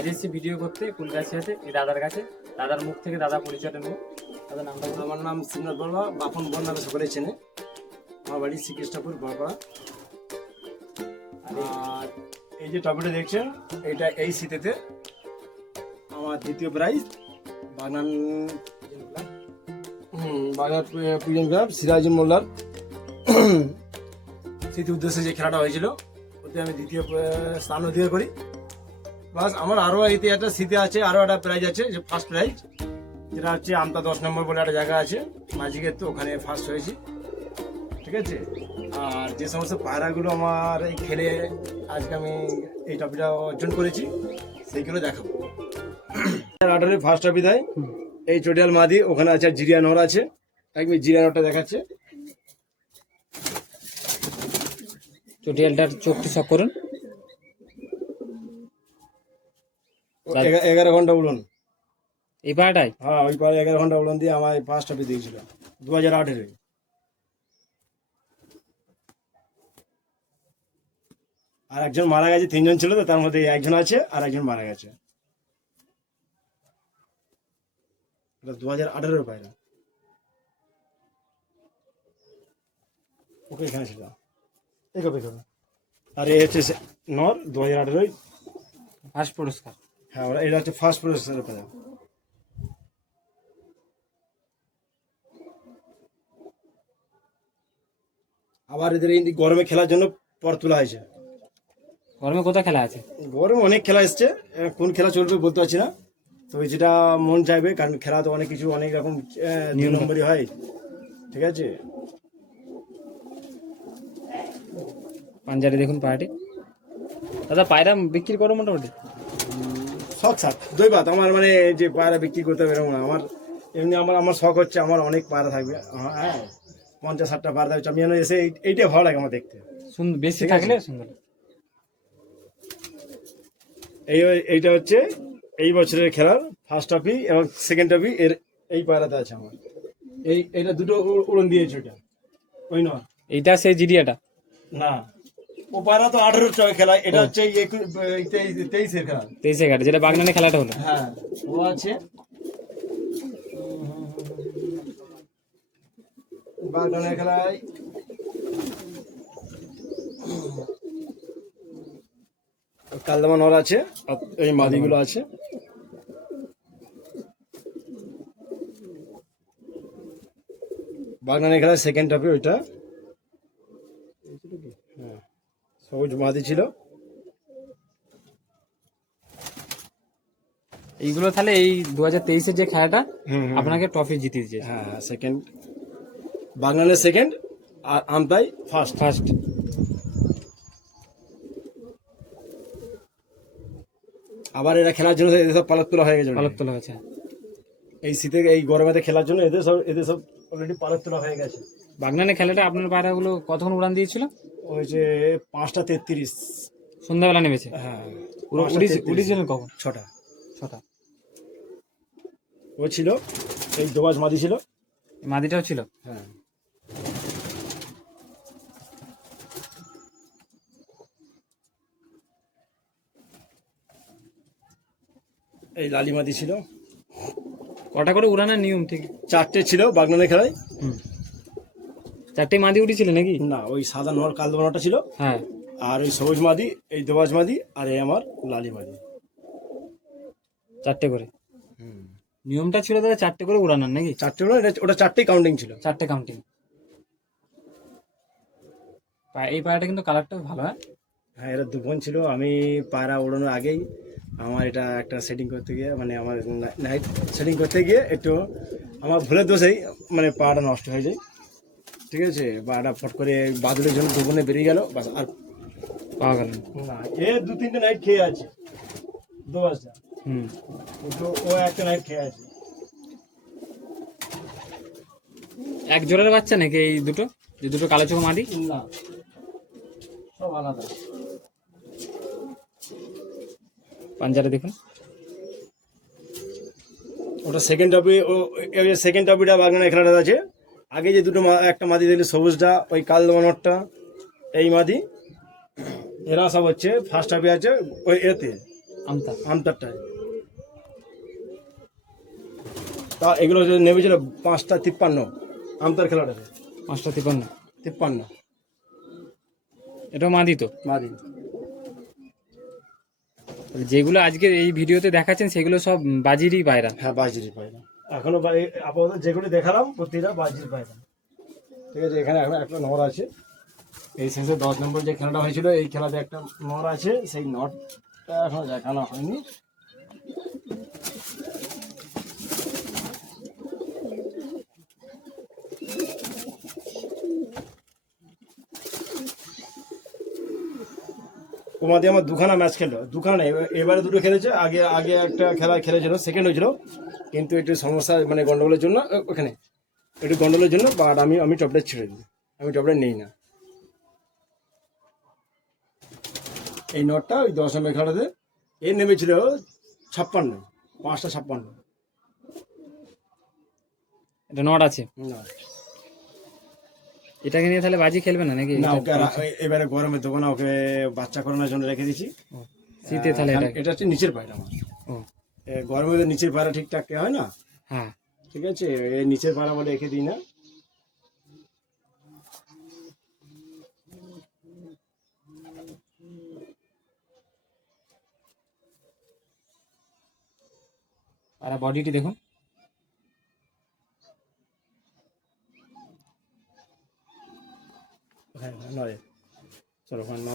আজ এসেছি ভিডিও করতে কুলগাছিয়াতে এই দাদার কাছে। দাদার মুখ থেকে দাদা পরিচয়টা নেব। দাদার নামটা বলুন। আমার নাম শ্রীনাথ বর্মা, বাপন বর নামে সকলে চেনে। আমার বাড়ি শ্রীকৃষ্ণপুর বড়পাড়া। আর এই যে টপিটা দেখছেন, এটা এই শীতেতে আমার দ্বিতীয় প্রাইজ বাগান প্রিজন ক্লাব সিরাজুল মোল্লার স্মৃতি উদ্দেশ্যে যে খেলাটা হয়েছিল ওতে আমি দ্বিতীয় স্থান অধিকার করি। প্লাস আমার আরও এতে একটা স্মৃতি আছে, আরও একটা প্রাইজ আছে, যে ফার্স্ট প্রাইজ, যেটা হচ্ছে আমতা 10 নম্বর বলে একটা জায়গা আছে মাঝিকের, তো ওখানে ফার্স্ট হয়েছি। ঠিক আছে। আর যে সমস্ত পায়রাগুলো আমার এই খেলে আজকে আমি এই টপিটা অর্জন করেছি সেইগুলো দেখাবো। আটারে ফার্স্ট টপি দেয় এই চটিয়াল মাদি, ওখানে আছে জিরিয়া নর আছে, একদম জিরিয়া নরটা দেখাচ্ছে। চটিয়ালটার চোখটি শখ করুন। 11 ঘন্টা উড়ন, এই পাড়াটাই। হ্যাঁ ওই পারে 11 ঘন্টা উড়ন দিয়ে আমার ফার্স্ট টপি দিয়েছিল 2008-এ। আর একজন মারা গেছে, 3 জন ছিল, তো তার মধ্যে একজন আছে আর একজন মারা গেছে। এটা 2018-এর পায়রা। ওকে এখানে ছিল এগোবে। আর এই হচ্ছে নর 2018-এর। ফার্স্ট পুরস্কার। হ্যাঁ ওরা এটা হচ্ছে ফার্স্ট পুরস্কারের পায়রা। আবার এদের এই গরমে খেলার জন্য পর তোলা হয়েছে। গরমে কোথায় খেলা আছে? গরমে অনেক খেলা এসছে, কোন খেলা চলবে বলতে পারছি না। তো যেটা মন চাইবে, কারণ খেলা তো অনেক কিছু, অনেক রকম নিয়ম নম্বরই হয়। ঠিক আছে। পাঞ্জারে দেখুন পায়রাটি। দাদা পায়রা বিক্রি করো মোটামুটি? শখ সাত দৈবাত আমার, মানে যে পায়রা বিক্রি করতে হবে এরকম না। আমার এমনি আমার শখ হচ্ছে আমার অনেক পায়রা থাকবে। হ্যাঁ 50-60টা পায়রা থাকছে, আমি যেন এসে এইটাই ভালো লাগে আমার দেখতে। সুন্দর, বেশি ঠিক আছে। থাকলে সুন্দর। এইটা হচ্ছে এই বছরের খেলার ফার্স্ট টপি এবং সেকেন্ড টপি এর এই পায়রাতে আছে আমার। এইটা দুটো উড়ন দিয়েছে, ওটা ওই নয়। এইটা সেই জিরিয়াটা না, ও পায়রা তো 18-এর চকে খেলা, এটা হচ্ছে 23-এর খেলা। 23 ঘাটে, যেটা বাগনানে খেলাটা হলো। হ্যাঁ ও আছে বাগনানের খেলায়। কালদামা নর আছে, আর এই মাদিগুলো আছে। বাগনানের খেলায় সেকেন্ড টপি ওইটা। হ্যাঁ সবুজ মাদি ছিল। এইগুলো তাহলে এই 2023-এর যে খেলাটা আপনাকে ট্রফি জিতে দিয়েছে। হ্যাঁ সেকেন্ড, বাগনানের সেকেন্ড, আর আমতাই ফার্স্ট। ফার্স্ট। আবার এরা খেলার জন্য এদের সব পালক তোলা হয়ে গেছে। পালক তোলা হয়েছে। এই শীতে এই গরমেতে খেলার জন্য এদের সব অলরেডি পালক তোলা হয়ে গেছে। বাগনানে খেলাটা আপনার পায়রাগুলো কতক্ষণ উড়ান দিয়েছিল? ওই যে 5:33। সন্ধ্যাবেলা নেমেছে। হ্যাঁ পুরো উড়িয়েছিলেন কখন? 6টা। ও ছিল এই দোবাজ মাদি ছিল, মাদিটাও ছিল। হ্যাঁ। এই লালি মাদি ছিল। কটা করে উড়ানোর নিয়ম ঠিক? 4টে ছিল বাগনানের খেলায়। 4টে মাদি উঠেছিল নাকি? না, ওই সাদা নর কালদোবানাটা ছিল, হ্যাঁ। আর ওই সবুজ মাদি, এই দোবাজ মাদি, আর এই আমার লালি মাদি। 4টে করে নিয়মটা ছিল দাদা, 4টে করে উড়ানোর নাকি? 4টে হলো, ওটা 4টেই কাউন্টিং ছিল। 4টে কাউন্টিং। এই পায়রাটা কিন্তু কালারটাও ভালো। হ্যাঁ এরা দুপন ছিল। আমি পায়রা ওড়ানোর আগেই আমার এটা একটা সেটিং করতে গিয়ে, মানে আমার নাইট সেটিং করতে গিয়ে একটু আমার ভুলের দোষেই মানে পায়রাটা নষ্ট হয়ে যায়। ঠিক আছে। পায়রাটা ফট করে বাদুড়ের জন্য দুপুরে বেরিয়ে গেল, বাস আর পাওয়া গেল না। এ 2-3টে নাইট খেয়ে আছে দোবাজটা। তো ও একটা নাইট খেয়ে আছে। এক জোড়ার বাচ্চা নাকি এই দুটো, যে দুটো কালো চোখ মাদি? না, সব আলাদা। পাঞ্জারে দেখুন। ওটা সেকেন্ড টপি। ও সেকেন্ড টপিটা বাগনানের খেলাটা আছে। আগে যে দুটো একটা মাদি দিলে সবুজটা, ওই কালদোবানরটা, এই মাদি, এরা সব হচ্ছে ফার্স্ট টপি আছে ওই এতে আমতা আমতারটায়। তা এগুলো যে নেমেছিল 5টা 53 আমতার খেলাটাতে 5টা 53। 53 এটাও মাদি তো? মাদি। যেগুলো আজকে এই ভিডিওতে দেখাচ্ছেন সেগুলো সব বাজিরই পায়রা। হ্যাঁ বাজির পায়রা এখনো আপাতত যেগুলি দেখালাম প্রতিটা বাজির পায়রা। ঠিক আছে, এখানে এখন একটা নর আছে, এই শেষে 10 নম্বর যে খেলাটা হয়েছিল এই খেলাতে একটা নর আছে, সেই নরটা এখনো দেখানো হয়নি। তোমাদের আমার দুখানা ম্যাচ খেললো, দুখানা এবারে দুটো খেলেছে, আগে আগে একটা খেলা খেলেছিল, সেকেন্ড হয়েছিল, কিন্তু একটু সমস্যা মানে গন্ডগোলের জন্য ওখানে একটু গন্ডগোলের জন্য বাট আমি টপটা ছেড়ে দিই, আমি টপটা নেই না। এই নটটা ওই 10 নম্বর খেলাতে এই নেমেছিল 56, 5টা 56। এটা নট আছে। না এটাকে নিয়ে তাহলে বাজি খেলবে না নাকি? না ওকে এবারে গরমে দেবো না, ওকে বাচ্চা করানোর জন্য রেখে দিয়েছি। শীতে তাহলে এটা এটা হচ্ছে নিচের পায়রা আমার। ও গরমে তো নিচের পায়রা ঠিকঠাক হয় না, হ্যাঁ। ঠিক আছে, এই নিচের পায়রা বলে রেখে দিই না। আর বডিটি দেখুন। হ্যাঁ নয়, চলো